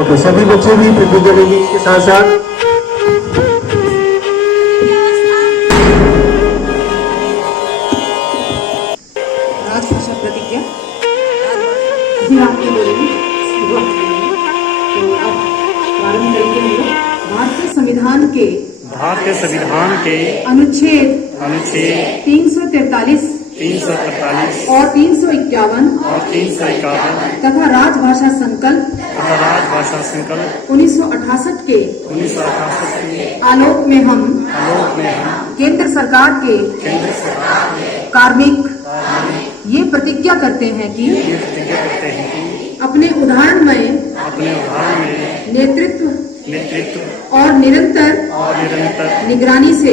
Okay, सभी बच्चे भी प्रतिज्ञा लेंगे इसके साथ साथ। राजभाषा प्रतिज्ञा आपके बोलेंगे। तो अब प्रारंभ करेंगे हम लोग। भारतीय संविधान के अनुच्छेद 343 और 351 तथा राजभाषा संकल्प 1968 के आलोक में हम केंद्र सरकार के कार्मिक ये प्रतिज्ञा करते हैं कि अपने उदाहरण में नेतृत्व और निरंतर निगरानी से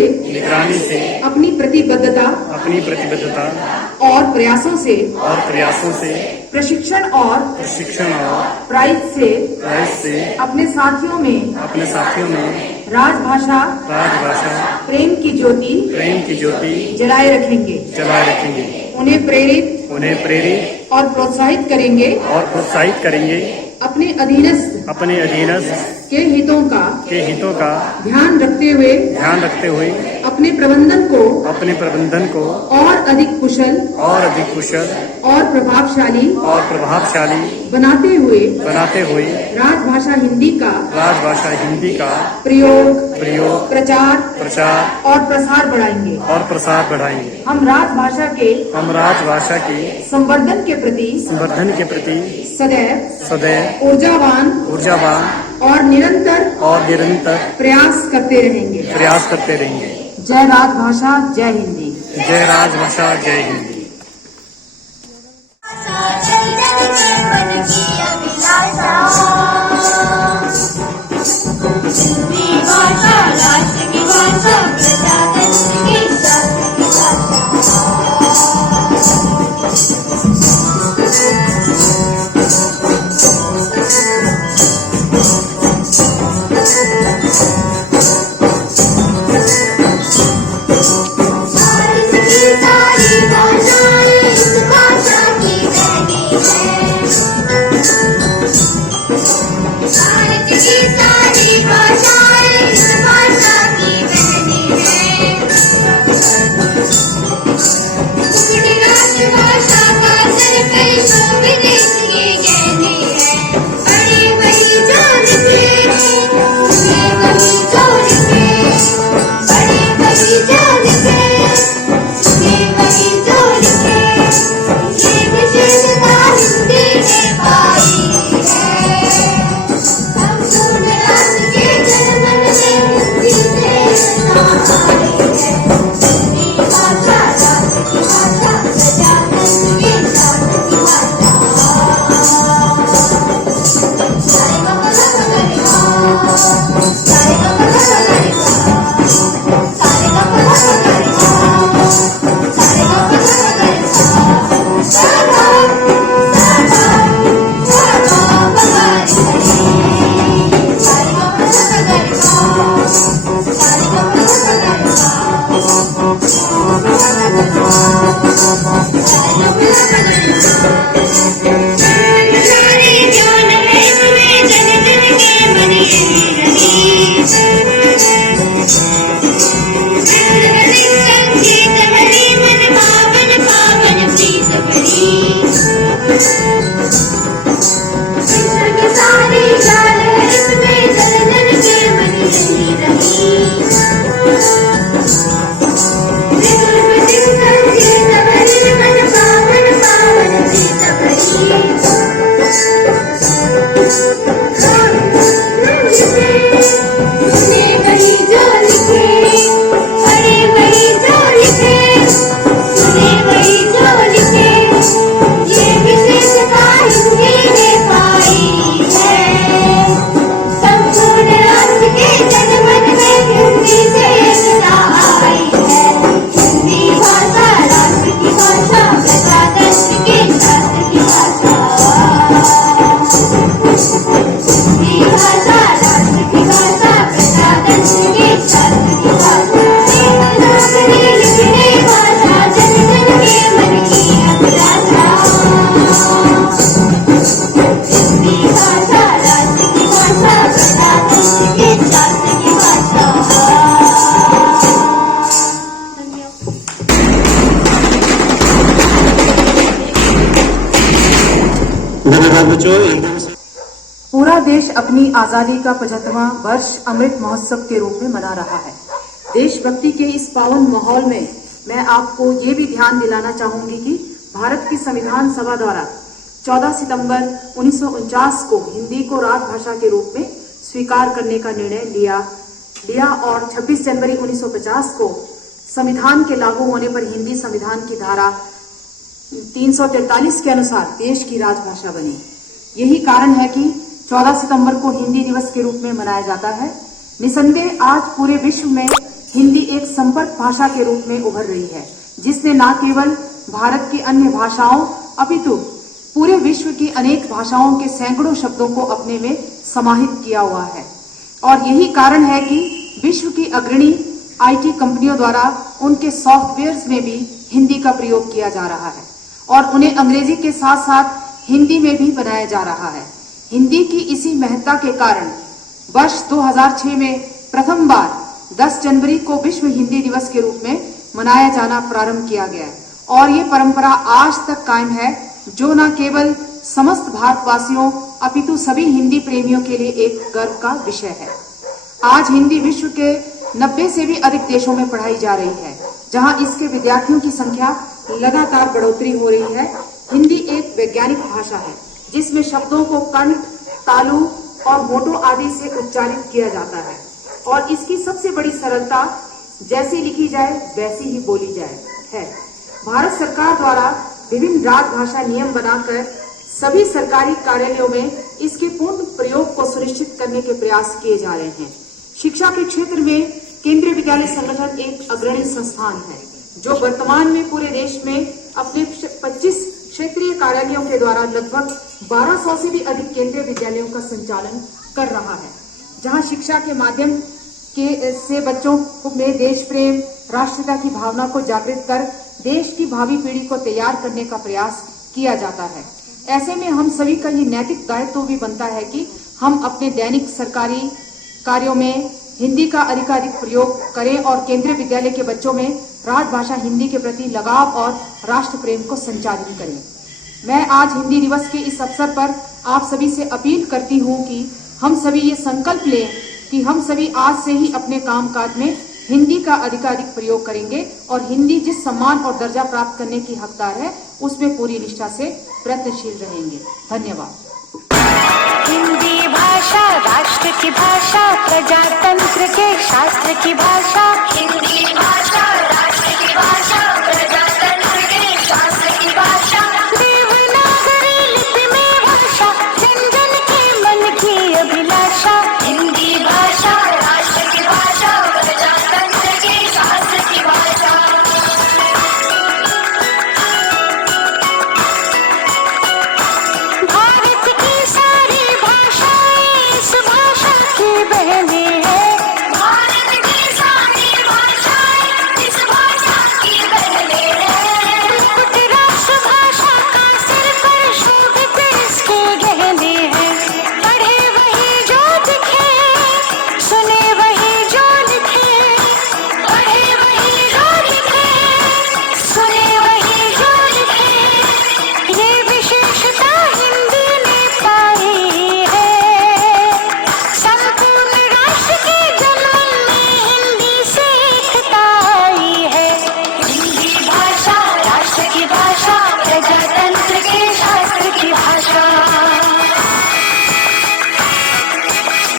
अपनी प्रतिबद्धता और प्रयासों से प्रशिक्षण और प्राइज से अपने साथियों में राजभाषा प्रेम की ज्योति जलाए रखेंगे। उन्हें प्रेरित और प्रोत्साहित करेंगे। अपने अधीनस्थ के हितों का ध्यान रखते हुए अपने प्रबंधन को और अधिक कुशल और प्रभावशाली बनाते हुए राजभाषा हिंदी का प्रयोग प्रचार और प्रसार बढ़ाएंगे। हम राजभाषा के संवर्धन के प्रति सदैव ऊर्जावान और निरंतर प्रयास करते रहेंगे। जय राजभाषा, जय हिंदी। जय राजभाषा, जय हिंदी। धन्यवाद बच्चों। एकदम से पूरा देश अपनी आजादी का 75वां वर्ष अमृत महोत्सव के रूप में मना रहा है। देशभक्ति के इस पावन माहौल में मैं आपको ये भी ध्यान दिलाना चाहूंगी कि भारत की संविधान सभा द्वारा 14 सितंबर 1949 को हिंदी को राजभाषा के रूप में स्वीकार करने का निर्णय लिया और 26 जनवरी 1950 को संविधान के लागू होने पर हिंदी संविधान की धारा 343 के अनुसार देश की राजभाषा बनी। यही कारण है कि 14 सितंबर को हिंदी दिवस के रूप में मनाया जाता है। निसंदेह आज पूरे विश्व में हिंदी एक संपर्क भाषा के रूप में उभर रही है, जिसने न केवल भारत की अन्य भाषाओं अपितु पूरे विश्व की अनेक भाषाओं के सैकड़ों शब्दों को अपने में समाहित किया हुआ है। और यही कारण है कि विश्व की अग्रणी आईटी कंपनियों द्वारा उनके सॉफ्टवेयर्स में भी हिंदी का प्रयोग किया जा रहा है और उन्हें अंग्रेजी के साथ साथ हिंदी में भी बनाया जा रहा है। हिंदी की इसी महत्ता के कारण वर्ष 2006 में प्रथम बार 10 जनवरी को विश्व हिंदी दिवस के रूप में मनाया जाना प्रारंभ किया गया है और ये परंपरा आज तक कायम है, जो न केवल समस्त भारतवासियों अपितु सभी हिंदी प्रेमियों के लिए एक गर्व का विषय है। आज हिंदी विश्व के 90 से भी अधिक देशों में पढ़ाई जा रही है, जहां इसके विद्यार्थियों की संख्या लगातार बढ़ोतरी हो रही है। हिंदी एक वैज्ञानिक भाषा है जिसमें शब्दों को कंठ, तालु और होठों आदि से उच्चारित किया जाता है और इसकी सबसे बड़ी सरलता जैसी लिखी जाए वैसी ही बोली जाए है। भारत सरकार द्वारा विभिन्न राजभाषा नियम बनाकर सभी सरकारी कार्यालयों में इसके पूर्ण प्रयोग को सुनिश्चित करने के प्रयास किए जा रहे हैं। शिक्षा के क्षेत्र में केंद्रीय विद्यालय संगठन एक अग्रणी संस्थान है, जो वर्तमान में पूरे देश में अपने 25 क्षेत्रीय कार्यालयों के द्वारा लगभग 1200 से भी अधिक केंद्रीय विद्यालयों का संचालन कर रहा है, जहां शिक्षा के माध्यम से बच्चों में देश प्रेम, राष्ट्रीयता की भावना को जागृत कर देश की भावी पीढ़ी को तैयार करने का प्रयास किया जाता है। ऐसे में हम सभी का ये नैतिक दायित्व भी बनता है कि हम अपने दैनिक सरकारी कार्यों में हिंदी का अधिकाधिक प्रयोग करें और केंद्रीय विद्यालय के बच्चों में राजभाषा हिंदी के प्रति लगाव और राष्ट्र प्रेम को संचालित करें। मैं आज हिंदी दिवस के इस अवसर पर आप सभी से अपील करती हूं कि हम सभी ये संकल्प लें कि हम सभी आज से ही अपने कामकाज में हिंदी का अधिकाधिक प्रयोग करेंगे और हिंदी जिस सम्मान और दर्जा प्राप्त करने की हकदार है उसमें पूरी निष्ठा से प्रयत्नशील रहेंगे। धन्यवाद। हिंदी भाषा राष्ट्र की भाषा, प्रजातंत्र के शास्त्र की भाषा। हिंदी भाषा राष्ट्र की भाषा,